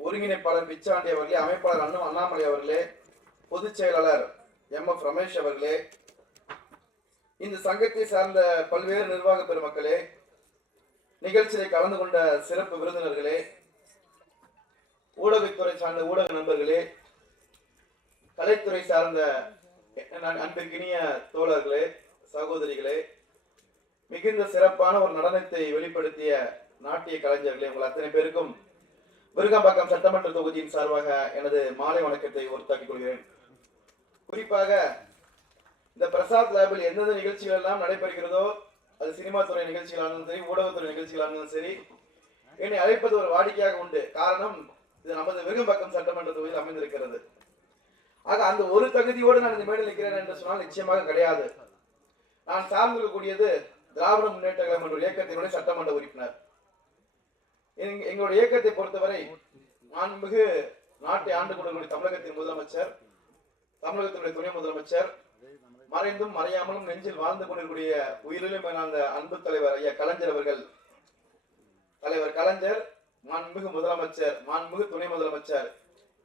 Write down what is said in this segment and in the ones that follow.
ஒருங்கிணைப்பாளர் பிச்சாண்டி அவர்களே அமைப்பாளர் அண்ணு அண்ணாமலை அவர்களே பொதுச் செயலாளர் எம் எஃப் ரமேஷ் அவர்களே இந்த சங்கத்தை சார்ந்த பல்வேறு நிர்வாக பெருமக்களே நிகழ்ச்சியை கலந்து கொண்ட சிறப்பு விருந்தினர்களே ஊடகத்துறை சார்ந்த ஊடக நண்பர்களே கலைத்துறை சார்ந்த அன்- அன்பிற்கினிய தோழர்களே சகோதரிகளே மிகுந்த சிறப்பான ஒரு நடனத்தை வெளிப்படுத்திய நாட்டிய கலைஞர்களே உங்கள் அத்தனை பேருக்கும் விருகம்பாக்கம் சட்டமன்ற தொகுதியின் சார்பாக எனது மாலை வணக்கத்தை உறுத்தாக்கிக் கொள்கிறேன். குறிப்பாக இந்த பிரசாத் லேபில் எந்தெந்த நிகழ்ச்சிகள் எல்லாம் நடைபெறுகிறதோ அது சினிமா துறை நிகழ்ச்சிகளானாலும் சரி ஊடகத்துறை நிகழ்ச்சிகளானாலும் சரி என்னை அழைப்பது ஒரு வாடிக்கையாக உண்டு. காரணம் இது நமது விருகம்பாக்கம் சட்டமன்ற தொகுதியில் அமைந்திருக்கிறது. ஆக அந்த ஒரு தகுதியோடு நான் இந்த மேடையில் நிற்கிறேன் என்று சொன்னால் நிச்சயமாக கிடையாது. நான் சார்ந்திருக்கக்கூடியது திராவிட முன்னேற்ற கழகம் என்ற இயக்கத்தினுடைய சட்டமன்ற உறுப்பினர். எங்களுடைய இயக்கத்தை பொறுத்தவரை மாண்புமிகு நாட்டை ஆண்டு கொள்ளக்கூடிய தமிழகத்தின் முதலமைச்சர் தமிழகத்தினுடைய துணை முதலமைச்சர் மறைந்தும் மறையாமலும் நெஞ்சில் வாழ்ந்து கொண்டிருக்கூடிய உயிரிலும் அந்த அன்பு தலைவர் ஐயா கலைஞர் அவர்கள். தலைவர் கலைஞர் மாண்புமிகு முதலமைச்சர் மாண்புமிகு துணை முதலமைச்சர்.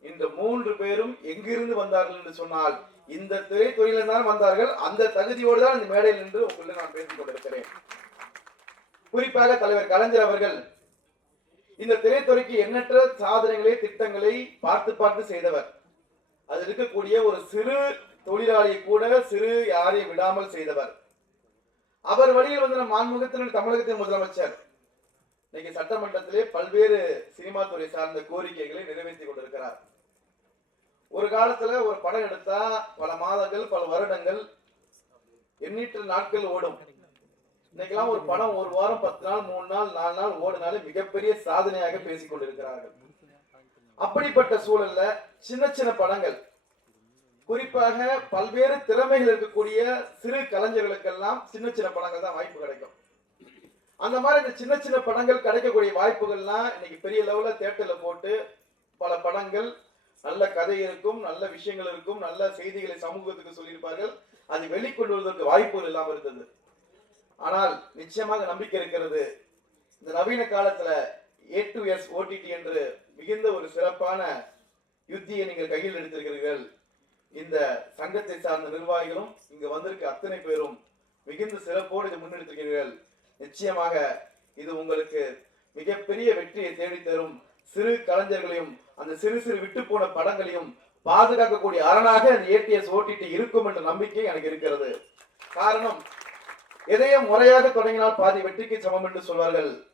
இந்த மூன்று பேரும் எங்கிருந்து வந்தார்கள் என்று சொன்னால் இந்த திரைத்துறையில தான் வந்தார்கள். அந்த தகுதியோடு தான் இந்த மேடையில் நின்று உங்களிடம் நான் பேசிக் கொண்டிருக்கிறேன். குறிப்பாக தலைவர் கலைஞர் அவர்கள் இந்த திரைத்துறைக்கு எண்ணற்ற சாதனைகளை திட்டங்களை பார்த்து பார்த்து செய்தவர். அதில் இருக்கக்கூடிய ஒரு சிறு தொழிலாளியை கூட சிறு யாரையும் விடாமல் செய்தவர். அவர் வழியில் வந்து நம் தமிழகத்தின் முதலமைச்சர். இன்னைக்கு சட்டமன்றத்திலே பல்வேறு சினிமா துறை சார்ந்த கோரிக்கைகளை நிறைவேற்றி கொண்டிருக்கிறார். ஒரு காலத்துல ஒரு படம் எடுத்தா பல மாதங்கள் பல வருடங்கள் எண்ணற்ற நாட்கள் ஓடும். இன்னைக்கெல்லாம் ஒரு படம் ஒரு வாரம் பத்து நாள் மூணு நாள் நாலு நாள் ஓடினாலே மிகப்பெரிய சாதனையாக பேசிக் கொண்டிருக்கிறார்கள் அப்படிப்பட்ட சூழல்ல சின்ன சின்ன படங்கள் குறிப்பாக பல்வேறு திறமைகள் இருக்கக்கூடிய சிறு கலைஞர்களுக்கெல்லாம் சின்ன சின்ன படங்கள் தான் வாய்ப்பு கிடைக்கும். அந்த மாதிரி இந்த சின்ன சின்ன படங்கள் கிடைக்கக்கூடிய வாய்ப்புகள்லாம் இன்னைக்கு பெரிய லெவல்ல தேட்டர்ல போட்டு பல படங்கள் நல்ல கதை இருக்கும் நல்ல விஷயங்கள் இருக்கும் நல்ல செய்திகளை சமூகத்துக்கு சொல்லியிருப்பார்கள். அது வெளிக்கொண்டு வருவதற்கு வாய்ப்புகள் இல்லாமல் இருந்தது. ஆனால் நிச்சயமாக நம்பிக்கை இருக்கிறது. இந்த நவீன காலத்துல ஏ டு எஸ் ஓடிடி என்று மிகுந்த ஒரு சிறப்பான யுத்தியை நீங்கள் கையில் எடுத்திருக்கிறீர்கள். இந்த சங்கத்தை சார்ந்த நிர்வாகிகளும் இங்கு வந்திருக்க அத்தனை பேரும் மிகுந்த சிறப்போடு இதை முன்னெடுத்திருக்கிறீர்கள். நிச்சயமாக இது உங்களுக்கு மிகப்பெரிய வெற்றியை தேடித்தரும் சிறு கலைஞர்களையும் அந்த சிறு சிறு விட்டு போன படங்களையும் பாதுகாக்கக்கூடிய அரணாக அந்த ஏடிஎஸ் ஓடிடி இருக்கும் என்ற நம்பிக்கை எனக்கு இருக்கிறது. காரணம் இதயம் முறையாக தொடங்கினால் பாதி வெற்றிக்கு சமம் என்று சொல்வார்கள்.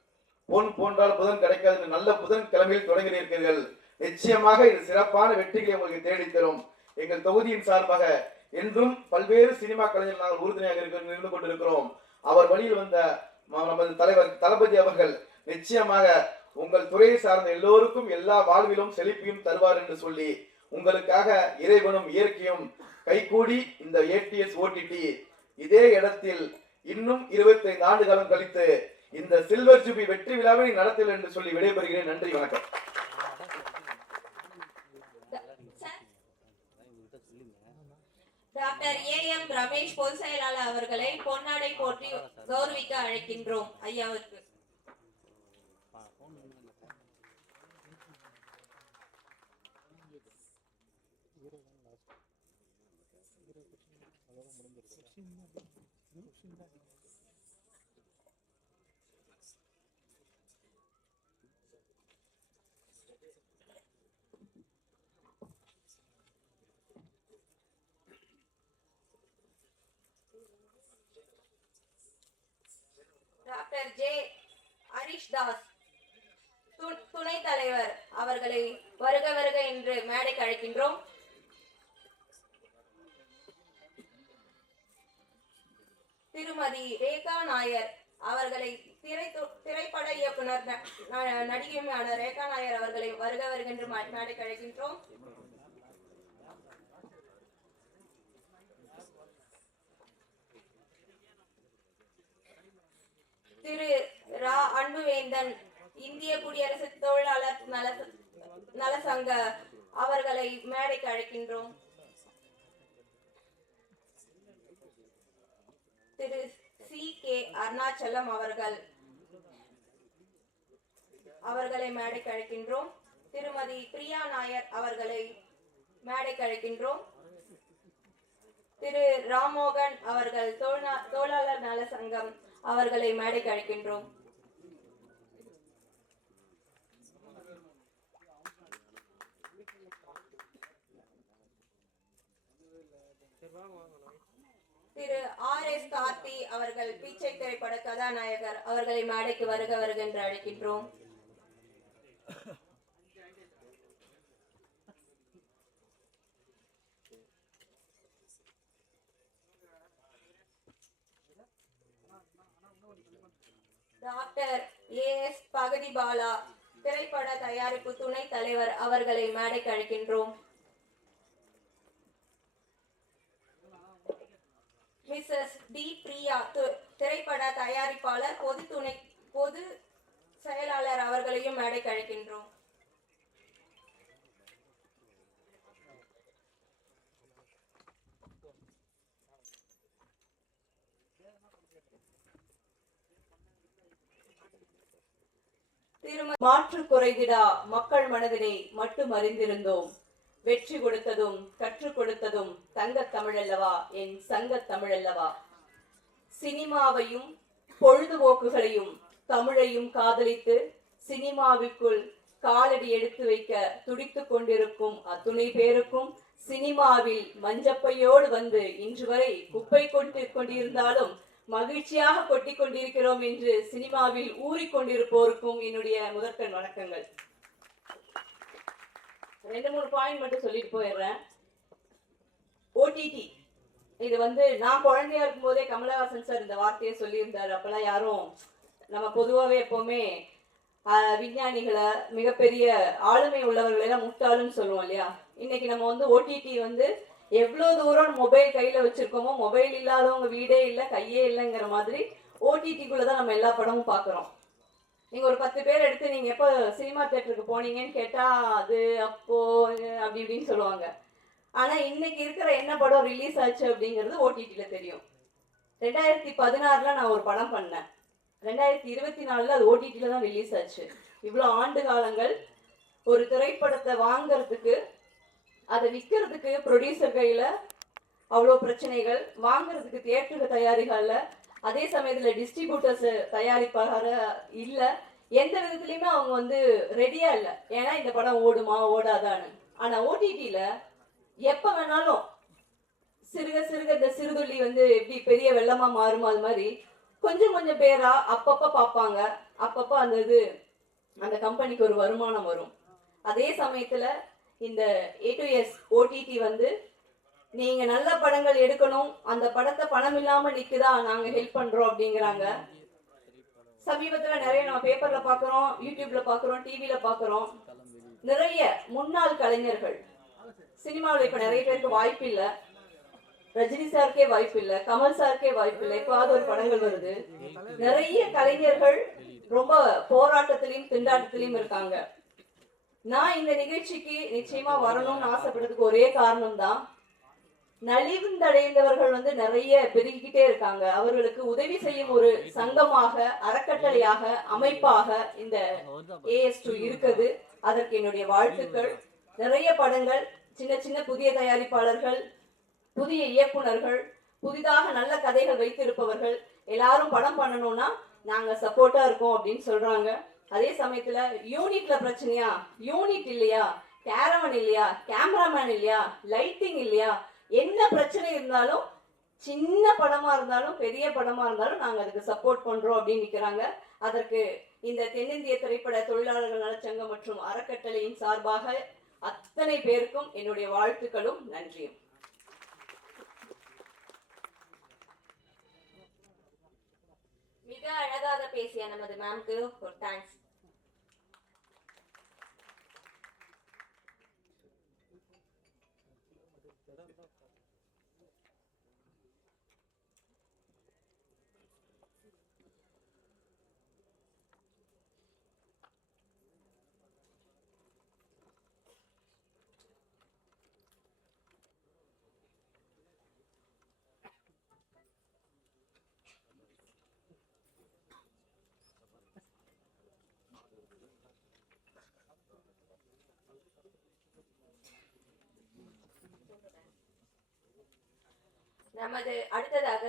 பொன் போன்றால் புதன் கிடைக்காது என்று நல்ல புதன் கிழமையில் தொடங்கியிருக்கிறீர்கள். நிச்சயமாக இது சிறப்பான வெற்றிகளை உங்களுக்கு தேடித்தரும் எங்கள் தொகுதியின் சார்பாக என்றும் பல்வேறு சினிமா கலைஞர்கள் நாங்கள் உறுதுணையாக இருக்க- இருந்து கொண்டிருக்கிறோம். அவர் வழியில் வந்த நமது தலைவர் தளபதி அவர்கள் நிச்சயமாக உங்கள் துறையை சார்ந்த எல்லோருக்கும் எல்லா வாழ்விலும் செழிப்பையும் தருவார் என்று சொல்லி உங்களுக்காக இறைவனும் இயற்கையும் கைகூடி இந்த ஏடிஎஸ் ஓடிடி இதே இடத்தில் இன்னும் 25 ஆண்டு காலம் கழித்து இந்த சில்வர் ஜூபி வெற்றி விழாவை நடத்தல் என்று சொல்லி விடைபெறுகிறேன். நன்றி வணக்கம். டாக்டர் ஏ எம் ரமேஷ் பொதுச் செயலாளர் அவர்களை பொன்னாடை போற்றி கௌரவிக்க அழைக்கின்றோம். ஐயாவிற்கு டாக்டர் ஜே. ஹரிஷ் தாஸ். து- துணைத் தலைவர் அவர்களை வருக வருக என்று மேடைக்கு அழைக்கின்றோம். திருமதி ரேகா நாயர் அவர்களை திரை திரைப்பட இயக்குனர் ந- ரேகா நாயர் அவர்களை வருக வருகின்ற மேடைக்கு அழைக்கின்றோம். திரு ரா அன்புவேந்தன் இந்திய குடியரசு தொழிலாளர் நல நல சங்க அவர்களை மேடைக்கு அழைக்கின்றோம். திரு சி கே அருணாச்சலம் அவர்கள் அவர்களை மேடைக்கு அழைக்கின்றோம். திருமதி பிரியா நாயர் அவர்களை மேடைக்கு அழைக்கின்றோம். திரு ராமோகன் அவர்கள் தொழிலாளர் நல சங்கம் அவர்களை மேடைக்கு அழைக்கின்றோம். திரு ஆர் எஸ் கார்த்தி அவர்கள் பீச்சை திரைப்பட கதாநாயகர் அவர்களை மேடைக்கு வருக வருக என்று அழைக்கின்றோம். Doctor A S Bagathi Bala திரைப்பட தயாரிப்பு துணை தலைவர் அவர்களை மேடைக்கு அழைக்கின்றோம். மிஸ்ஸஸ் டி பிரியா திரைப்பட தயாரிப்பாளர் பொது துணை பொது செயலாளர் அவர்களையும் மேடைக்கு அழைக்கின்றோம். திருமதி மாற்று குறைதிடா மக்கள் மனதினை மட்டும் அறிந்திருந்தோம். வெற்றி கொடுத்ததும் கற்றுக் கொடுத்ததும் தங்க தமிழல்லவா என் சங்க தமிழல்லவா. சினிமாவையும் பொழுதுபோக்குகளையும் தமிழையும் காதலித்து சினிமாவிற்குள் காலடி எடுத்து வைக்க துடித்துக் கொண்டிருக்கும் அத்துணை பேருக்கும் சினிமாவில் மஞ்சப்பையோடு வந்து இன்று வரை குப்பை கொண்டு கொண்டிருந்தாலும் மகிழ்ச்சியாக கொட்டி கொண்டிருக்கிறோம் என்று சினிமாவில் ஊறிக்கொண்டிருப்போருக்கும் என்னுடைய முதற்கண் வணக்கங்கள். ரெண்டு மூணு பாயிண்ட் மட்டும் சொல்லிட்டு போயிடுறேன். ஓடிடி இது வந்து நான் குழந்தையா இருக்கும் போதே கமலஹாசன் சார் இந்த வார்த்தையை சொல்லியிருந்தார். அப்பெல்லாம் யாரும் நம்ம பொதுவாகவே எப்போவுமே விஞ்ஞானிகளை மிகப்பெரிய ஆளுமை உள்ளவர்களை எல்லாம் முட்டாளுன்னு சொல்லுவோம் இல்லையா? இன்னைக்கு நம்ம வந்து ஓடிடி வந்து எவ்வளோ தூரம் மொபைல் கையில் வச்சுருக்கோமோ மொபைல் இல்லாதவங்க வீடே இல்லை கையே இல்லைங்கிற மாதிரி ஓடிடிக்குள்ளே தான் நம்ம எல்லா படமும் பார்க்குறோம் நீங்கள் ஒரு பத்து பேர் எடுத்து நீங்கள் எப்போ சினிமா தேட்டருக்கு போனீங்கன்னு கேட்டால் அது அப்போ அப்படி இப்படின்னு சொல்லுவாங்க. ஆனால் இன்னைக்கு இருக்கிற என்ன படம் ரிலீஸ் ஆச்சு அப்படிங்கிறது ஓடிடியில் தெரியும். ரெண்டாயிரத்தி பதினாறில் நான் ஒரு படம் பண்ணேன். ரெண்டாயிரத்தி இருபத்தி நாலில் அது ஓடிடியில் தான் ரிலீஸ் ஆச்சு. இவ்வளோ ஆண்டு காலங்கள் ஒரு திரைப்படத்தை வாங்குறதுக்கு அதை விற்கிறதுக்கு ப்ரொடியூசர் கையில் அவ்வளோ பிரச்சனைகள் வாங்குறதுக்கு தியேட்டருக்கு தயாரிகள்ல அதே சமயத்தில் டிஸ்ட்ரிபியூட்டர்ஸ் தயாரிப்பாக இல்லை. எந்த விதத்துலையுமே அவங்க வந்து ரெடியாக இல்லை. ஏன்னா இந்த படம் ஓடுமா ஓடாதான்னு. ஆனால் ஓடிடியில் எப்போ வேணாலும் சிறுக சிறுக இந்த சிறுதுள்ளி வந்து எப்படி பெரிய வெள்ளமாக மாறுமோ அது மாதிரி கொஞ்சம் கொஞ்சம் பேரா அப்பப்போ பார்ப்பாங்க. அப்பப்போ அந்த இது அந்த கம்பெனிக்கு ஒரு வருமானம் வரும். அதே சமயத்தில் இந்த ஏ டு எஸ் ஓடிடி வந்து நீங்க நல்ல படங்கள் எடுக்கணும் அந்த படத்தை பணம் இல்லாம நிக்குதா நாங்க ஹெல்ப் பண்றோம் அப்படிங்கிறாங்க. சமீபத்துல நிறைய நம்ம பேப்பர்ல பாக்குறோம் யூடியூப்ல பாக்குறோம் டிவில பாக்குறோம். நிறைய முன்னாள் கலைஞர்கள் சினிமாவில் இப்ப நிறைய பேருக்கு வாய்ப்பு இல்ல. ரஜினி சாருக்கே வாய்ப்பு இல்ல கமல் சாருக்கே வாய்ப்பு இல்லை எப்பாவது ஒரு படங்கள் வருது. நிறைய கலைஞர்கள் ரொம்ப போராட்டத்திலையும் திண்டாட்டத்திலையும் இருக்காங்க. நான் இந்த நிகழ்ச்சிக்கு நிச்சயமா வரணும்னு ஆசைப்படுறதுக்கு ஒரே காரணம் தான் நலிவுந்தடைந்தவர்கள் வந்து நிறைய பெருகிக்கிட்டே இருக்காங்க. அவர்களுக்கு உதவி செய்யும் ஒரு சங்கமாக அறக்கட்டளையாக அமைப்பாக இந்த ஏஎஸ் டூ இருக்குது. அதற்கு என்னுடைய வாழ்த்துக்கள். நிறைய படங்கள் சின்ன சின்ன புதிய தயாரிப்பாளர்கள் புதிய இயக்குனர்கள் புதிதாக நல்ல கதைகள் வைத்திருப்பவர்கள் எல்லாரும் படம் பண்ணணும்னா நாங்க சப்போர்ட்டா இருக்கோம் அப்படின்னு சொல்றாங்க. அதே சமயத்துல யூனிட்ல பிரச்சனையா? யூனிட் இல்லையா? கேரவன் இல்லையா? கேமராமேன் இல்லையா? லைட்டிங் இல்லையா? என்ன பிரச்சனை இருந்தாலும் சின்ன படமா இருந்தாலும் பெரிய படமா இருந்தாலும் நாங்க அதுக்கு சப்போர்ட் பண்றோம் அப்படின்னு நிக்கிறாங்க. அதற்கு இந்த தென்னிந்திய திரைப்பட தொழிலாளர்கள் நலச்சங்கம் மற்றும் அறக்கட்டளையின் சார்பாக அத்தனை பேருக்கும் என்னுடைய வாழ்த்துக்களும் நன்றியும். மிக அழகாக பேசிய நமது மேம்க்கு ஒரு தேங்க்ஸ் நமது அடுத்ததாக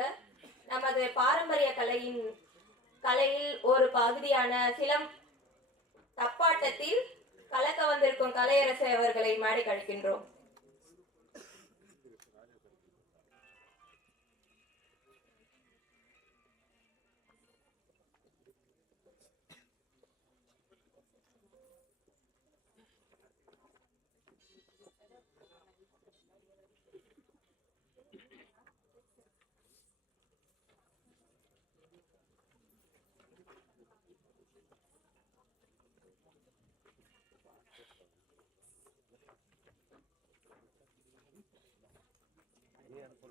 நமது பாரம்பரிய கலையின் கலையில் ஒரு பகுதியான சிலம் தப்பாட்டத்தில் கலக்க வந்திருக்கும் கலையரசு அவர்களை மேடை கழிக்கின்றோம்.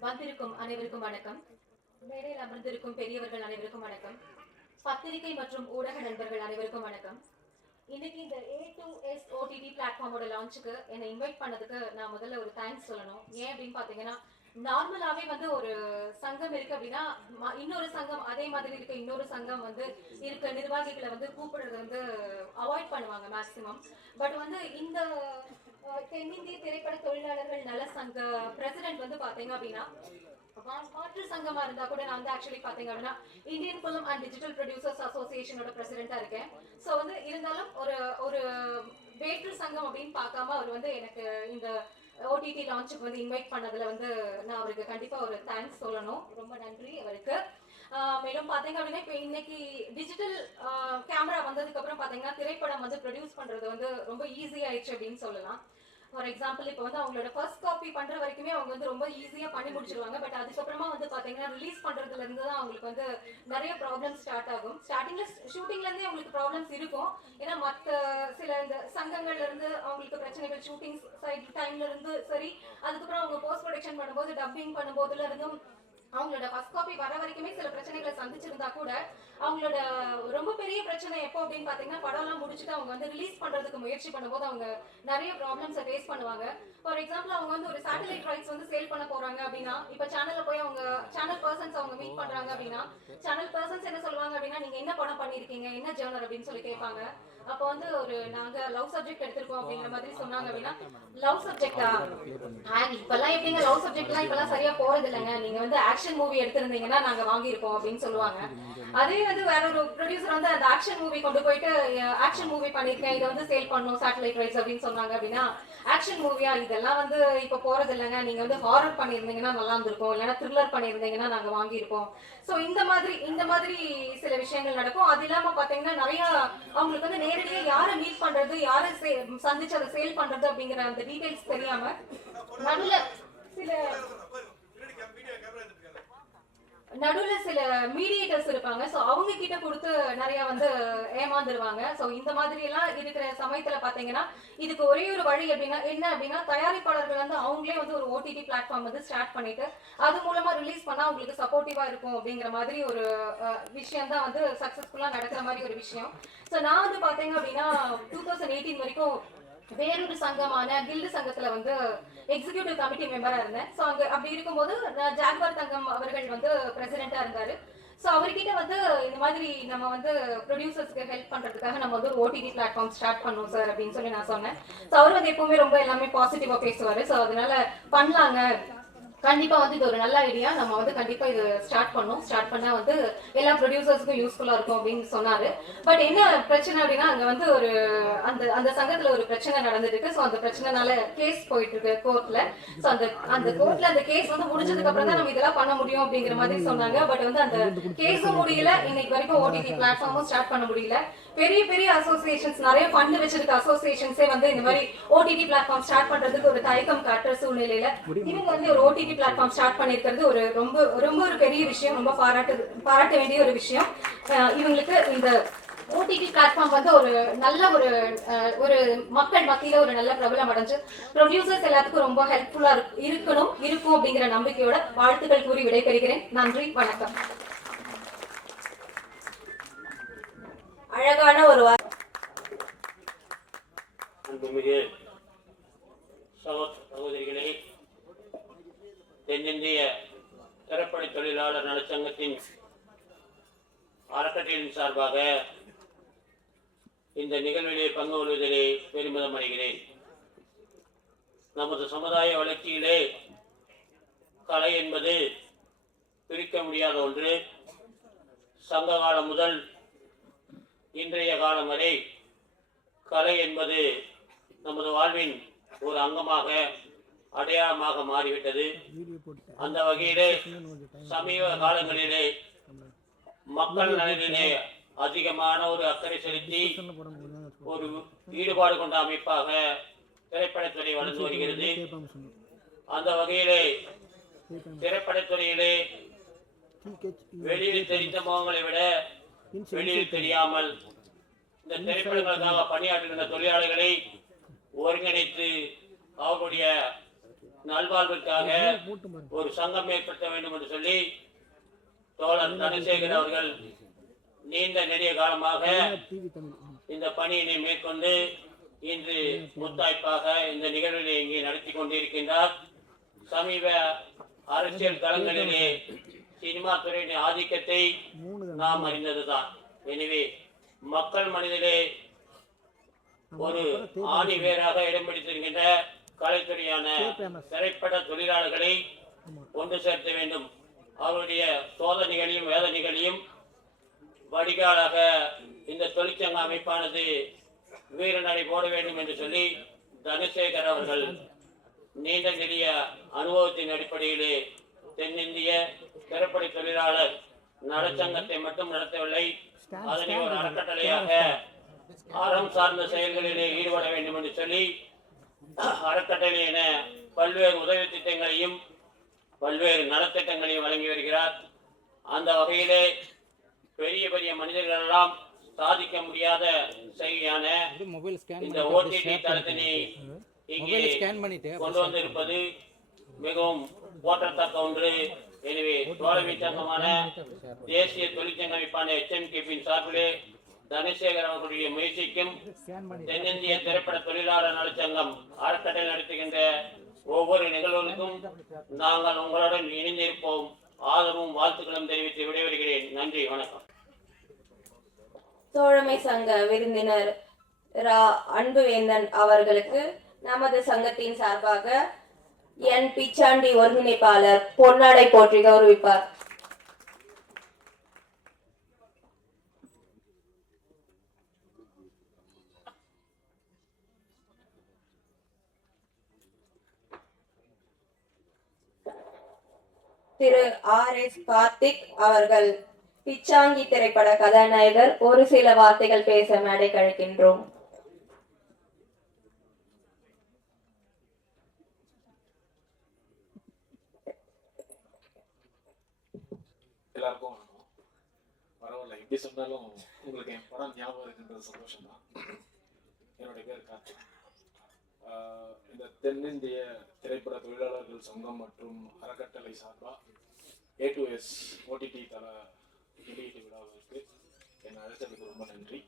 வந்திருக்கும் அனைவருக்கும் வணக்கம். மேடையில் அமர்ந்திருக்கும் பெரியவர்கள் அனைவருக்கும் வணக்கம். பத்திரிகை மற்றும் ஊடக நண்பர்கள் அனைவருக்கும் வணக்கம். இன்னைக்கு இந்த ஏ டு எஸ் ஓடிடி பிளாட்ஃபார்மோட லான்ச்சுக்கு என்னை இன்வைட் பண்ணதுக்கு நான் முதல்ல ஒரு தேங்க்ஸ் சொல்லணும். ஏன் அப்படின்னு பார்த்தீங்கன்னா நார்மலாவே வந்து ஒரு சங்கம் இருக்கு அப்படின்னா ம- இன்னொரு சங்கம் அதே மாதிரி இருக்க இன்னொரு சங்கம் வந்து இருக்க நிர்வாகிகளை வந்து கூப்பிடுறது வந்து அவாய்ட் பண்ணுவாங்க மேக்சிமம் பட் வந்து இந்த தென்னிந்திய திரைப்பட தொழிலாளர்கள் நல சங்க பிரசிடென்ட் வந்து பாத்தீங்க அப்படின்னா மாற்று சங்கமா இருந்தா கூட நான் வந்து ஆக்சுவலி பாத்தீங்க அப்படின்னா Indian film and digital producers அசோசியேஷனோட பிரசிடென்டா இருக்கேன். ஸோ வந்து இருந்தாலும் ஒரு ஒரு வேற்று சங்கம் அப்படின்னு பார்க்காம அவர் வந்து எனக்கு இந்த ஓடிடி லான்ச்சுக்கு வந்து இன்வைட் பண்ணதுல வந்து நான் அவருக்கு கண்டிப்பா ஒரு தேங்க்ஸ் சொல்லணும். ரொம்ப நன்றி அவருக்கு. மேலும் பாத்தீங்க அப்படின்னா இப்போ இன்னைக்கு டிஜிட்டல் கேமரா வந்ததுக்கு அப்புறம் பாத்தீங்கன்னா திரைப்படம் வந்து ப்ரொடியூஸ் பண்றது வந்து ரொம்ப ஈஸி ஆயிடுச்சு அப்படின்னு சொல்லலாம். ஃபார் எக்ஸாம்பிள் இப்போ வந்து அவங்களோட ஃபர்ஸ்ட் காப்பி பண்ற வரைக்குமே அவங்க வந்து ரொம்ப ஈஸியா பண்ணி முடிச்சிருவாங்க. பட் அதுக்கப்புறமா வந்து பாத்தீங்கன்னா ரிலீஸ் பண்றதுல இருந்து தான் அவங்களுக்கு வந்து நிறைய ப்ராப்ளம்ஸ் ஸ்டார்ட் ஆகும். ஸ்டார்டிங்ல ஷூட்டிங்ல இருந்தே அவங்களுக்கு ப்ராப்ளம்ஸ் இருக்கும். ஏன்னா மத்த சில இந்த சங்கங்கள்ல இருந்து அவங்களுக்கு பிரச்சனைகள் ஷூட்டிங் சைட் டைம்ல இருந்து சரி அதுக்கப்புறம் அவங்க போஸ்ட் ப்ரொடக்ஷன் பண்ணும்போது டப்பிங் பண்ணும்போதுல இருந்தும் அவங்களோட ஃபர்ஸ்ட் காப்பி வர வரைக்குமே சில பிரச்சனைகளை சந்திச்சிருந்தா கூட அவங்களோட ரொம்ப பெரிய பிரச்சனை எப்போ அப்படின்னு பாத்தீங்கன்னா படம்லாம் முடிச்சுட்டு அவங்க வந்து ரிலீஸ் பண்றதுக்கு முயற்சி பண்ணும்போது அவங்க நிறைய ப்ராப்ளம்ஸை ஃபேஸ் பண்ணுவாங்க. ஃபார் எக்ஸாம்பிள் அவங்க வந்து ஒரு சேட்டலைட் ரைட்ஸ் வந்து சேல் பண்ண போறாங்க அப்படின்னா இப்போ சேனல்ல போய் அவங்க சேனல் பர்சன்ஸ் அவங்க மீட் பண்றாங்க அப்படின்னா சேனல் பர்சன்ஸ் என்ன சொல்லுவாங்க அப்படின்னா நீங்க என்ன படம் பண்ணிருக்கீங்க? என்ன ஜேர்னர் அப்படின்னு சொல்லி கேட்பாங்க. அப்போ வந்து ஒரு நாங்க லவ் சப்ஜெக்ட் எடுத்திருக்கோம் அப்படிங்கிற மாதிரி சொன்னாங்க அப்படின்னா லவ் சப்ஜெக்டா இப்பெல்லாம் எப்படிங்க லவ் சப்ஜெக்ட்லாம் இப்பெல்லாம் சரியா போறது இல்லைங்க நீங்க வந்து ஆக்ஷன் மூவி எடுத்திருந்தீங்கன்னா நாங்க வாங்கியிருப்போம் அப்படின்னு சொல்லுவாங்க அதே வந்து வேற ஒரு ப்ரொடியூசர் வந்து அந்த ஆக்ஷன் மூவி கொண்டு போயிட்டு ஆக்ஷன் மூவி பண்ணிருக்கேன் இதை வந்து சேல் பண்ணும் சேட்டலைட் ரைட்ஸ் அப்படின்னு சொன்னாங்க அப்படின்னா ஆக்ஷன் மூவியா இதெல்லாம் வந்து இப்ப போறது இல்லைங்க. நீங்க வந்து ஹாரர் பண்ணியிருந்தீங்கன்னா நல்லா இருந்திருக்கும். இல்லைன்னா த்ரில்லர் பண்ணியிருந்தீங்கன்னா நாங்க வாங்கியிருப்போம். சோ இந்த மாதிரி இந்த மாதிரி சில விஷயங்கள் நடக்கும். அது இல்லாம பாத்தீங்கன்னா நிறைய அவங்களுக்கு வந்து நேரடியா யாரை மீட் பண்றது யாரை சே- சந்திச்சு அதை சேல் பண்றது அப்படிங்கிற அந்த டீடைல்ஸ் தெரியாம நல்ல சில நடுவுல சில மீடியேட்டர்ஸ் இருப்பாங்க. சோ அவங்க கிட்ட கொடுத்து நிறைய வந்து ஏமாந்துருவாங்க. சோ இந்த மாதிரி எல்லாம் இருக்கிற சமயத்துல பாத்தீங்கன்னா இதுக்கு ஒரே ஒரு வழி அப்படின்னா என்ன அப்படின்னா தயாரிப்பாளர்கள் வந்து அவங்களே வந்து ஒரு ஓடிடி பிளாட்ஃபார்ம் வந்து ஸ்டார்ட் பண்ணிட்டு அது மூலமா ரிலீஸ் பண்ணா அவங்களுக்கு சப்போர்ட்டிவா இருக்கும் அப்படிங்கிற மாதிரி ஒரு விஷயம் தான் வந்து சக்சஸ்ஃபுல்லா நடக்கிற மாதிரி ஒரு விஷயம். சோ நான் வந்து பாத்தீங்க அப்படின்னா டூ தௌசண்ட் எயிட்டீன் வரைக்கும் வேறொரு சங்கமான கில்டு சங்கத்துல வந்து எக்ஸிகியூட்டிவ் கமிட்டி மெம்பரா இருந்தேன். ஸோ அங்க அப்படி இருக்கும்போது ஜாக்வார் தங்கம் அவர்கள் வந்து பிரசிடென்டா இருந்தாரு. ஸோ அவர்கிட்ட வந்து இந்த மாதிரி நம்ம வந்து ப்ரொடியூசர்ஸ்க்கு ஹெல்ப் பண்றதுக்காக நம்ம வந்து ஒரு ஓடிடி பிளாட்ஃபார்ம் ஸ்டார்ட் பண்ணோம் சார் அப்படின்னு சொல்லி நான் சொன்னேன். ஸோ அவர் வந்து எப்பவுமே ரொம்ப எல்லாமே பாசிட்டிவா பேசுவாரு. ஸோ அதனால பண்ணலாங்க. கண்டிப்பா வந்து இது ஒரு நல்ல ஐடியா நம்ம வந்து கண்டிப்பா இது ஸ்டார்ட் பண்ணோம் ஸ்டார்ட் பண்ணா வந்து எல்லா ப்ரொடியூசர்ஸ்க்கும் யூஸ்ஃபுல்லா இருக்கும் அப்படின்னு சொன்னாரு. பட் என்ன பிரச்சனை அப்படின்னா அங்க வந்து ஒரு அந்த அந்த சங்கத்துல ஒரு பிரச்சனை நடந்துட்டு இருக்கு ஸோ அந்த பிரச்சனைனால கேஸ் போயிட்டு இருக்கு கோர்ட்ல ஸோ அந்த அந்த கோர்ட்ல அந்த கேஸ் வந்து முடிஞ்சதுக்கு அப்புறம் தான் நம்ம இதெல்லாம் பண்ண முடியும் அப்படிங்கிற மாதிரி சொன்னாங்க. பட் வந்து அந்த கேஸும் முடியல. இன்னைக்கு வரைக்கும் ஓடிடி பிளாட்ஃபார்மும் ஸ்டார்ட் பண்ண முடியல. பெரிய பெரிய அசோசியேஷன்ஸ் நிறைய ஃபண்ட் வச்சிருக்க அசோசியேஷன்ஸே வந்து இந்த மாதிரி ஓடிடி பிளாட்ஃபார்ம் ஸ்டார்ட் பண்றதுக்கு ஒரு தயக்கம் காட்டுற சூழ்நிலையில இவங்க வந்து ஒரு ஓடிடி பிளாட்ஃபார்ம் ஸ்டார்ட் பண்ணிருக்கிறது ஒரு ரொம்ப ரொம்ப ஒரு பெரிய விஷயம் ரொம்ப பாராட்டு பாராட்ட வேண்டிய ஒரு விஷயம். இவங்களுக்கு இந்த ஓடிடி பிளாட்ஃபார்ம் வந்து ஒரு நல்ல ஒரு ஒரு மக்கள் மத்தியில ஒரு நல்ல பிரபலம் அடைஞ்சு ப்ரொடியூசர்ஸ் எல்லாத்துக்கும் ரொம்ப ஹெல்ப்ஃபுல்லா இருக்கணும் இருக்கும் அப்படிங்கிற நம்பிக்கையோட வாழ்த்துக்கள் கூறி விடைபெறுகிறேன். நன்றி வணக்கம். அழகான ஒரு சகோதரிகளே தென்னிந்திய திறப்பணி தொழிலாளர் நலச்சங்கத்தின் அறக்கட்டளையின் சார்பாக இந்த நிகழ்விலே பங்கு கொள்வதிலே பெருமிதம் அடைகிறேன். நமது சமுதாய வளர்ச்சியிலே கலை என்பது பிரிக்க முடியாத ஒன்று. சங்க காலம் முதல் இன்றைய காலம் வரை கலை என்பது நமது வாழ்வின் ஒரு அங்கமாக அடையாளமாக மாறிவிட்டது. அந்த வகையிலே சமீப காலங்களிலே மக்கள் நலனிலே அதிகமான ஒரு அக்கறை செலுத்தி ஒரு ஈடுபாடு கொண்ட அமைப்பாக திரைப்படத்துறை வளர்ந்து வருகிறது. அந்த வகையிலே திரைப்படத்துறையிலே வெளியில் தெரிந்த முகங்களை விட வெளியில் தெரியாமல் இந்த திரைப்படங்களுக்காக பணியாற்றுகின்ற தொழிலாளர்களை ஒருங்கிணைத்து அவர்களுடைய நல்வாழ்விற்காக ஒரு சங்கம் ஏற்படுத்த வேண்டும் என்று சொல்லி தோழர் தனசேகர் அவர்கள் நீண்ட நெடிய காலமாக இந்த பணியினை மேற்கொண்டு இன்று முத்தாய்ப்பாக இந்த நிகழ்வினை இங்கே நடத்தி கொண்டிருக்கின்றார். சமீப அரசியல் களங்களிலே சினிமா துறையின் ஆதிக்கத்தை நாம் அறிந்ததுதான். எனவே மக்கள் மனதிலே ஒரு ஆணி வேராக இடம் பிடித்திருக்கின்ற கலைத்துறையான திரைப்பட தொழிலாளர்களை ஒன்று சேர்த்த வேண்டும். அவருடைய சோதனைகளையும் வேதனைகளையும் வடிகாலாக இந்த தொழிற்சங்க அமைப்பானது வீரநடை போட வேண்டும் என்று சொல்லி தனசேகர் அவர்கள் நீண்ட நெடிய அனுபவத்தின் அடிப்படையிலே தென்னிந்திய திரைப்பட தொழிலாளர் நலச்சங்கத்தை மட்டும் நடத்தவில்லை. அதனை ஒரு அறக்கட்டளையாக அறம் சார்ந்த செயல்களிலே ஈடுபட வேண்டும் என்று சொல்லி அறக்கட்டளை என பல்வேறு உதவி திட்டங்களையும் பல்வேறு நலத்திட்டங்களையும் வழங்கி வருகிறார். அந்த வகையிலே பெரிய பெரிய மனிதர்கள் எல்லாம் சாதிக்க முடியாத ஸ்கேன் இந்த ஓடிடி தளத்தினை இங்கே கொண்டு வந்திருப்பது மிகவும் போற்றத்தக்க ஒன்று. எனவே தோழமை சங்கமான தேசிய தொழிற்சங்க அமைப்பான எச்எம்கேபியின் சார்பிலே தனசேகர் அவர்களுடைய முயற்சிக்கும் ஸ்கேன் பண்ணி தென்னிந்திய திரைப்பட தொழிலாளர் நலச்சங்கம் அறக்கட்டளை நடத்துகின்ற ஒவ்வொரு நிகழ்வுகளுக்கும் நாங்கள் உங்களுடன் இணைந்திருப்போம். ஆதரவும் வாழ்த்துக்களும் தெரிவித்து விடைபெறுகிறேன். நன்றி வணக்கம். தோழமை சங்க விருந்தினர் ரா அன்புவேந்தன் அவர்களுக்கு நமது சங்கத்தின் சார்பாக என் பிச்சாண்டி ஒருங்கிணைப்பாளர் பொன்னாடை போற்றி கௌரவிப்பார். திரு ஆர் எஸ் கார்த்திக் அவர்கள் பிச்சாங்கி திரைப்பட கதாநாயகர் ஒரு சில வார்த்தைகள் பேச மேடை கழிக்கின்றோம். எல்லாருக்கும் வேணும் பரவாயில்ல எப்படி சொன்னாலும் உங்களுக்கு என் படம் ஞாபகம் இருக்குன்றது சந்தோஷம் தான் என்னுடைய பேர் கார்த்திக். இந்த தென்னிந்திய திரைப்பட தொழிலாளர்கள் சங்கம் மற்றும் அறக்கட்டளை சார்பா ஏ டு எஸ் ஓடிடி தள வெளியீட்டு விழாவிற்கு என்னை அழைத்ததுக்கு ரொம்ப நன்றி.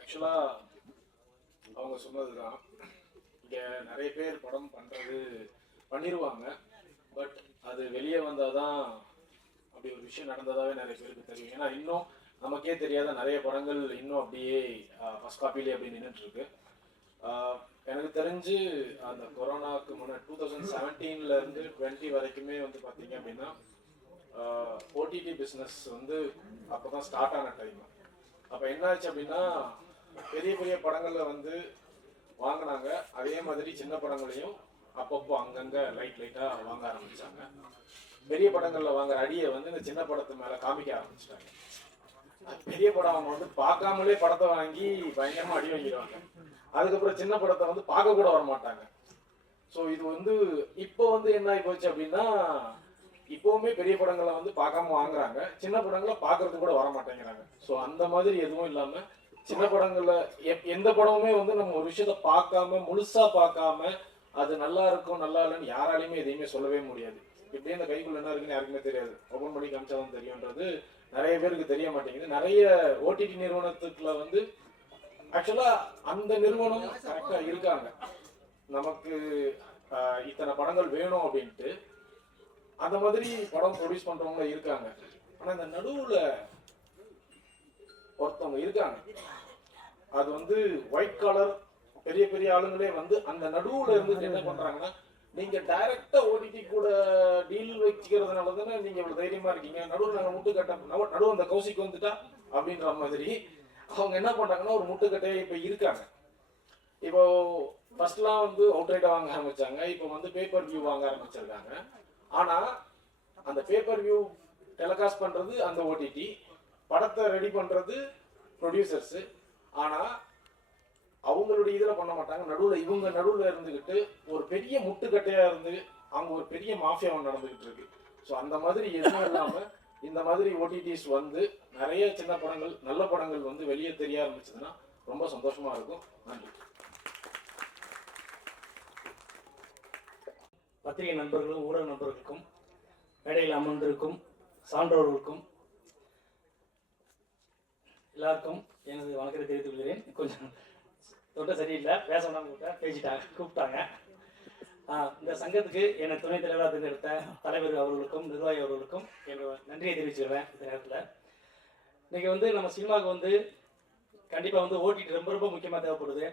ஆக்சுவலாக அவங்க சொன்னதுதான். இங்கே நிறைய பேர் படம் பண்ணுறது பண்ணிடுவாங்க பட் அது வெளியே வந்தாதான் அப்படி ஒரு விஷயம் நடந்ததாவே நிறைய பேருக்கு தெரியும். ஏன்னா இன்னும் நமக்கே தெரியாத நிறைய படங்கள் இன்னும் அப்படியே ஃபர்ஸ்ட் காப்பிலே அப்படி நின்றுட்டு இருக்கு எனக்கு தெரிஞ்சு அந்த கொரோனாவுக்கு முன்னாடி டூ தௌசண்ட் செவன்டீன்ல இருந்து டுவெண்ட்டி வரைக்குமே வந்து பார்த்தீங்க அப்படின்னா ஓடிடி பிஸ்னஸ் வந்து அப்போ தான் ஸ்டார்ட் ஆன டைம் அப்போ என்ன ஆச்சு அப்படின்னா பெரிய பெரிய படங்களில் வந்து வாங்கினாங்க. அதே மாதிரி சின்ன படங்களையும் அப்பப்போ அங்கங்கே லைட் லைட்டாக வாங்க ஆரம்பிச்சாங்க. பெரிய படங்களில் வாங்குற அடியை வந்து இந்த சின்ன படத்து மேலே காமிக்க ஆரம்பிச்சிட்டாங்க. பெரிய படம் அவங்க வந்து பார்க்காமலே படத்தை வாங்கி பயங்கரமா அடி வாங்கிடுவாங்க. அதுக்கப்புறம் சின்ன படத்தை வந்து பார்க்க கூட வர மாட்டாங்க. ஸோ இது வந்து இப்போ வந்து என்ன ஆகி போச்சு அப்படின்னா இப்போவுமே பெரிய படங்களை வந்து பார்க்காம வாங்குறாங்க. சின்ன படங்களை பார்க்கறது கூட வர மாட்டேங்கிறாங்க. ஸோ அந்த மாதிரி எதுவும் இல்லாம சின்ன படங்களில் எப்- எந்த படமுமே வந்து நம்ம ஒரு விஷயத்த பார்க்காம முழுசா பார்க்காம அது நல்லா இருக்கும் நல்லா இல்லைன்னு யாராலையுமே எதையுமே சொல்லவே முடியாது. இப்படியே இந்த கைக்குள்ள என்ன இருக்குன்னு யாருக்குமே தெரியாது. ஓப்பன் பண்ணி காமிச்சாதான் தெரியும்ன்றது நிறைய பேருக்கு தெரிய மாட்டேங்குது. நிறைய ஓடிடி நிறுவனத்துக்குள்ள வந்து ஆக்சுவலா அந்த நிறுவனம் கரெக்டா இருக்காங்க. நமக்கு இத்தனை படங்கள் வேணும் அப்படின்ட்டு அந்த மாதிரி படம் ப்ரொடியூஸ் பண்றவங்க இருக்காங்க. ஆனா இந்த நடுவுல ஒருத்தவங்க இருக்காங்க. அது வந்து ஒயிட் கலர் பெரிய பெரிய ஆளுங்களே வந்து அந்த நடுவுல இருந்து என்ன பண்றாங்கன்னா நீங்க டைரக்டா ஓடிடி கூட டீல் வச்சுக்கிறதுனால தானே நீங்க இவ்வளவு தைரியமா இருக்கீங்க. நடுவுல நாங்க முட்டுக்கட்டை நடு- நடுவு அந்த கௌசிக்கு வந்துட்டா அப்படின்ற மாதிரி அவங்க என்ன பண்றாங்கன்னா ஒரு முட்டுக்கட்டையே இப்ப இருக்காங்க. இப்போ ஃபர்ஸ்ட்லாம் வந்து அவுட்ரைட்டா வாங்க ஆரம்பிச்சாங்க. இப்போ வந்து பேப்பர் வியூ வாங்க ஆரம்பிச்சிருக்காங்க. ஆனா அந்த பேப்பர் வியூ டெலிகாஸ்ட் பண்றது அந்த ஓடிடி படத்தை ரெடி பண்றது ப்ரொடியூசர்ஸ் ஆனா அவங்களுடைய இதில் பண்ண மாட்டாங்க. நடுவில் இவங்க நடுவில் இருந்துக்கிட்டு ஒரு பெரிய முட்டுக்கட்டையா இருந்து அவங்க ஒரு பெரிய மாஃபியா நடந்துகிட்டு இருக்கு. ஸோ அந்த மாதிரி எதுவும் இல்லாமல் இந்த மாதிரி ஓடிடிஸ் வந்து நிறைய சின்ன படங்கள் நல்ல படங்கள் வந்து வெளியே தெரிய ஆரம்பிச்சதுன்னா ரொம்ப சந்தோஷமா இருக்கும். நன்றி. பத்திரிகை நண்பர்களும் ஊடக நண்பர்களுக்கும் மேடையில் அமர்ந்திருக்கும் சான்றோர்களுக்கும் எல்லாருக்கும் எனது வணக்கத்தை தெரிவித்துக் கொள்கிறேன். கொஞ்சம் தொட்ட சரியில்லை. பேச கூப்பிட்டேன் பேசிட்டாங்க கூப்பிட்டாங்க. இந்த சங்கத்துக்கு என்னை துணைத் தலைவராக தேர்ந்தெடுத்த தலைவர் அவர்களுக்கும் நிர்வாகி அவர்களுக்கும் என்னோட நன்றியை தெரிவிச்சுக்கிறேன் இந்த நேரத்தில். இன்னைக்கு வந்து நம்ம சினிமாவுக்கு வந்து கண்டிப்பாக வந்து ஓடிடி ரொம்ப ரொம்ப முக்கியமாக தேவைப்படுது.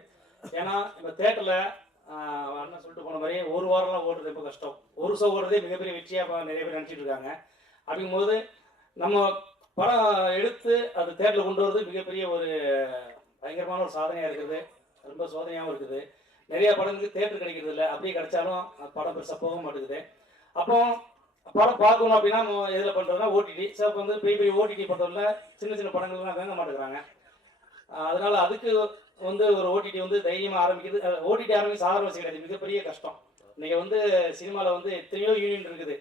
ஏன்னா இப்போ தேட்டரில் அண்ணன் சொல்லிட்டு போன மாதிரி ஒரு வாரம்லாம் ஓடுறது ரொம்ப கஷ்டம். ஒரு வருஷம் ஓடுறதே மிகப்பெரிய வெற்றியாக நிறைய பேர் நினச்சிட்டு இருக்காங்க. அப்படிங்கும்போது நம்ம படம் எடுத்து அது தேட்டரில் கொண்டு வரது மிகப்பெரிய ஒரு பயங்கரமான ஒரு சாதனையாக இருக்குது ரொம்ப சோதனையாகவும் இருக்குது. நிறைய படங்களுக்கு தேட்டர் கிடைக்கிறது இல்லை. அப்படியே கிடைச்சாலும் படம் பெருசாக போக மாட்டேங்குது. அப்போ படம் பார்க்கணும் அப்படின்னா நம்ம எதில் பண்ணுறதுனா ஓடிடி சார் வந்து பெரிய பெரிய ஓடிடி படத்தில் சின்ன சின்ன படங்கள்லாம் வாங்க மாட்டேங்கிறாங்க. அதனால அதுக்கு வந்து ஒரு ஓடிடி வந்து தைரியமாக ஆரம்பிக்குது. ஓடிடி ஆரம்பிச்சு சாதாரண கிடையாது. மிகப்பெரிய கஷ்டம். இன்றைக்கி வந்து சினிமாவில் வந்து எத்தனையோ யூனியன் இருக்குது.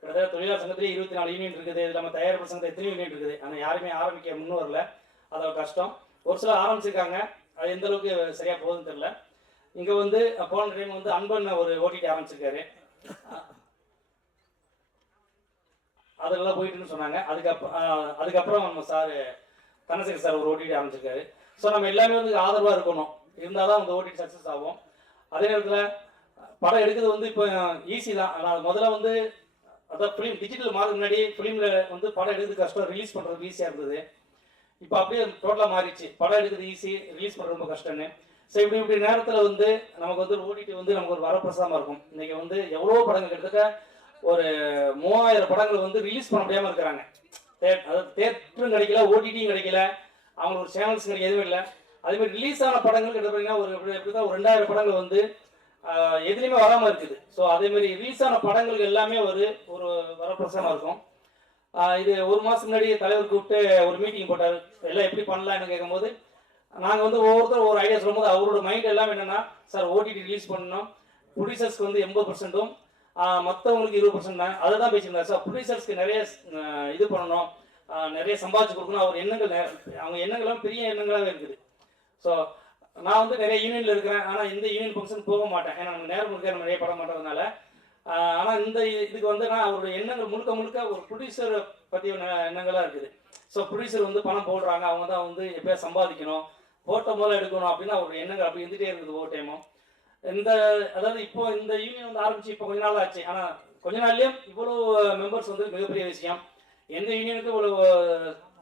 கிட்டத்தட்ட தொழிலாளர் சங்கத்திலே இருபத்தி நாலு யூனியன் இருக்குது. இது இல்லாமல் தயாரிப்பு சங்கத்தில் எத்தனையோ யூனியன் இருக்குது. ஆனால் யாருமே ஆரம்பிக்க முன்னும் வரல. அதோட கஷ்டம். ஒரு சிலர் ஆரம்பிச்சிருக்காங்க. அது எந்த அளவுக்கு சரியாக போகுதுன்னு தெரியல. இங்கே வந்து போன டைம் வந்து அன்பன் ஒரு ஓடிடி ஆரம்பிச்சிருக்காரு. அதெல்லாம் போயிட்டுன்னு சொன்னாங்க. அதுக்கப்புறம் அதுக்கப்புறம் நம்ம சார் தனசேகர் சார் ஒரு ஓடிடி ஆரம்பிச்சிருக்காரு. ஸோ நம்ம எல்லாமே வந்து ஆதரவாக இருக்கணும். இருந்தால் தான் அந்த ஓடிடி சக்ஸஸ் ஆகும். அதே நேரத்தில் படம் எடுக்கிறது வந்து இப்போ ஈஸி தான். ஆனால் முதல்ல வந்து அதான் ஃபிலிம் டிஜிட்டல் மாறதுக்கு முன்னாடி ஃபிலிமில் வந்து படம் எடுக்கிறது கஷ்டம் ரிலீஸ் பண்ணுறது ஈஸியாக இருந்தது. இப்போ அப்படியே டோட்டலாக மாறிடுச்சு. படம் எடுக்கிறது ஈஸி ரிலீஸ் பண்ணுறது ரொம்ப கஷ்டம்னு. ஸோ இப்படி இப்படி நேரத்தில் வந்து நமக்கு வந்து ஓடிடி வந்து நமக்கு ஒரு வரப்பிரசாதமாக இருக்கும். இன்றைக்கி வந்து எவ்வளோ படங்கள் கிட்டத்தட்ட ஒரு மூவாயிரம் படங்கள் வந்து ரிலீஸ் பண்ண முடியாமல் இருக்கிறாங்க. தே- அதாவது தேட்டரும் கிடைக்கல ஓடிடியும் கிடைக்கல அவங்களுக்கு ஒரு சேனல்ஸ் கிடைக்க எதுவும் இல்லை. அதேமாதிரி ரிலீஸ் ஆன படங்கள் கிட்ட பார்த்தீங்கன்னா ஒரு எப்படி தான் ஒரு ரெண்டாயிரம் படங்கள் வந்து எதுலேயுமே வராமல் இருக்குது. ஸோ அதேமாரி ரிலீஸ் ஆன படங்கள் எல்லாமே ஒரு ஒரு வரப்பிரசாதமாக இருக்கும். இது ஒரு மாதம் முன்னாடி தலைவர் கூப்பிட்டு ஒரு மீட்டிங் போட்டார். எல்லாம் எப்படி பண்ணலாம்னு கேட்கும்போது நாங்கள் வந்து ஒவ்வொருத்தரும் ஒரு ஐடியா சொல்லும்போது அவரோட மைண்ட் எல்லாம் என்னென்னா சார் ஓடிடி ரிலீஸ் பண்ணணும். ப்ரொடியூசர்ஸ்க்கு வந்து எண்பது பர்சன்ட்டும் மற்றவங்களுக்கு இருபது பர்சன்ட் தான். அதை தான் பேசியிருந்தார். சார் ப்ரொடியூசர்ஸ்க்கு நிறைய இது பண்ணணும். நிறைய சம்பாதிச்சு கொடுக்கணும். அவர் எண்ணங்கள் அவங்க எண்ணங்கள்லாம் பெரிய எண்ணங்களாகவே இருக்குது. ஸோ நான் வந்து நிறைய யூனியனில் இருக்கிறேன். ஆனால் இந்த யூனியன் ஃபங்க்ஷன் போக மாட்டேன். ஏன்னா நமக்கு நேரம் இருக்க. நம்ம நிறைய பட மாட்டதுனால ஆனால் இந்த இதுக்கு வந்து நான் அவருடைய எண்ணங்கள் முழுக்க முழுக்க ஒரு ப்ரொடியூசரை பற்றிய எண்ணங்களாக இருக்குது. ஸோ ப்ரொடியூசர் வந்து பணம் போடுறாங்க. அவங்க தான் வந்து எப்படியா சம்பாதிக்கணும். போட்ட முதல்ல எடுக்கணும் அப்படின்னு அவருடைய எண்ணங்கள் அப்படி இருந்துகிட்டே இருக்குது ஒவ்வொரு டைமும் இந்த அதாவது இப்போ இந்த யூனியன் வந்து ஆரம்பிச்சு இப்போ கொஞ்ச நாள் ஆச்சு. ஆனால் கொஞ்ச நாள்லயும் இவ்வளோ மெம்பர்ஸ் வந்து மிகப்பெரிய விஷயம். எந்த யூனியனுக்கும் இவ்வளோ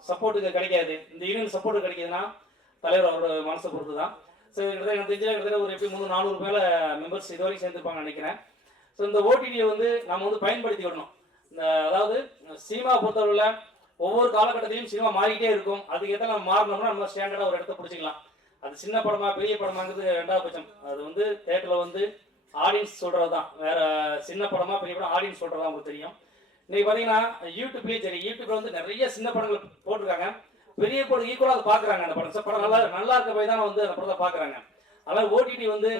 சப்போர்ட்டுக்கு கிடைக்காது. இந்த யூனியன் சப்போர்ட் கிடைக்குதுன்னா தலைவர் அவரோட மனசை பொறுத்து தான் ஸோ கிட்டத்தட்ட எனக்கு தெரிஞ்ச கிட்டத்தட்ட ஒரு எப்படி மூணு நானூறு மேலே மெம்பர்ஸ் இது வரைக்கும் சேர்ந்துருப்பாங்கன்னு நினைக்கிறேன். ஸோ இந்த ஓடிடியை வந்து நம்ம வந்து பயன்படுத்தி விடணும் இந்த அதாவது சினிமா பொறுத்தவரையில் ஒவ்வொரு காலகட்டத்திலையும் சினிமா மாறிக்கிட்டே இருக்கும். அதுக்கேற்ற நம்ம மாறினோம்னா நம்ம ஸ்டாண்டர்டாக ஒரு இடத்த பிடிச்சிக்கலாம். அது சின்ன படமா பெரிய படமாங்கிறது ரெண்டாவது பட்சம். அது வந்து தேட்டரில் வந்து ஆடியன்ஸ் சொல்கிறது தான் வேற சின்ன படமா பெரிய படம் ஆடியன்ஸ் சொல்கிறது உங்களுக்கு தெரியும். இன்னைக்கு பார்த்தீங்கன்னா யூடியூப்லேயும் சரி யூடியூப்ல வந்து நிறைய சின்ன படங்கள் போட்டிருக்காங்க. பெரிய படம் ஈக்குவலாக அதை பார்க்குறாங்க அந்த படம். படம் நல்லா நல்லா இருக்க போய் தான் வந்து அந்த படத்தை பார்க்குறாங்க அதனால் ஓடிடி வந்து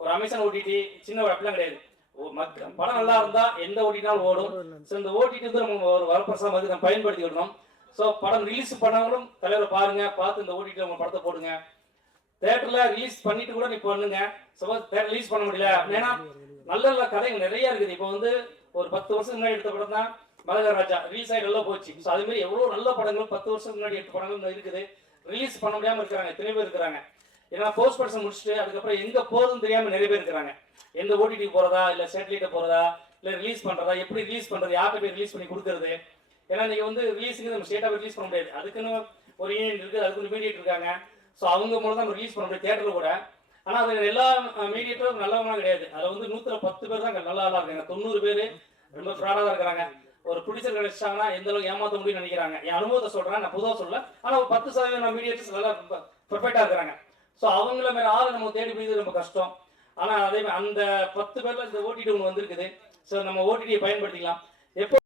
ஒரு அமேசான் ஓடிடி சின்ன ஒரு அப்படிலாம் கிடையாது. படம் நல்லா இருந்தா எந்த ஓடினாலும் ஓடும். ஸோ இந்த ஓடிடி வந்து நம்ம ஒரு வரப்பிரசாதம் வந்து நம்ம பயன்படுத்தி விடணும். ஸோ படம் ரிலீஸ் பண்ணவங்களும் தலைவரை பாருங்க பார்த்து இந்த ஓடிடி உங்க படத்தை போடுங்க. தேட்டர்ல ரிலீஸ் பண்ணிட்டு கூட நீ பண்ணுங்க. சப்போஸ் தேட்டர் ரிலீஸ் பண்ண முடியல அப்படின்னா நல்ல நல்ல கதைகள் நிறைய இருக்குது. இப்போ வந்து ஒரு பத்து வருஷம் முன்னாடி எடுத்த படம் தான் மகர ராஜா. ரிலீஸ் ஆகி நல்லா போச்சு. ஸோ அதே மாதிரி எவ்வளோ நல்ல படங்கள் பத்து வருஷம் முன்னாடி எடுத்த படங்கள் இருக்குது. ரிலீஸ் பண்ண முடியாம இருக்கிறாங்க எத்தனை பேர் இருக்கிறாங்க. ஏன்னா போஸ்ட் பர்சன் முடிச்சுட்டு அதுக்கப்புறம் எங்க போதும் தெரியாம நிறைய பேர் இருக்கிறாங்க. எந்த ஓடிடி போறதா இல்ல சேட்டலைட்ட போறதா இல்ல ரிலீஸ் பண்றதா எப்படி ரிலீஸ் பண்றது யார்கிட்ட போய் ரிலீஸ் பண்ணி கொடுக்கறது? ஏன்னா நீங்க வந்து ரிலீஸுக்கு நம்ம ஸ்டேட்டா ரிலீஸ் பண்ண முடியாது. அதுக்குன்னு ஒரு யூனியன் இருக்கு அதுக்கு மீடியேட் இருக்காங்க. ஸோ அவங்க மூலம் தான் ரிலீஸ் பண்ண முடியும் தேட்டரில் கூட. ஆனால் அது எல்லா மீடியேட்டரும் நல்லவங்களாம் கிடையாது. அதில் வந்து நூற்றுல பத்து பேர் தான் நல்லா நல்லா இருக்காங்க. தொண்ணூறு பேர் ரொம்ப ஃப்ராடாக தான் இருக்கிறாங்க. ஒரு ப்ரொடியூசர் கிடைச்சாங்கன்னா எந்த அளவுக்கு ஏமாற்ற முடியும்னு நினைக்கிறாங்க. என் அனுபவத்தை சொல்கிறேன் நான் பொதுவாக சொல்ல. ஆனால் ஒரு பத்து சதவீதம் மீடியேட்டர்ஸ் நல்லா பர்ஃபெக்டாக இருக்கிறாங்க. ஸோ அவங்கள மேலே ஆளை நம்ம தேடி பிடிக்கிறது ரொம்ப கஷ்டம். ஆனால் அதே மாதிரி அந்த பத்து பேரில் இந்த ஓடிடி ஒன்று வந்திருக்குது. ஸோ நம்ம ஓடிடியை பயன்படுத்திக்கலாம். எப்போ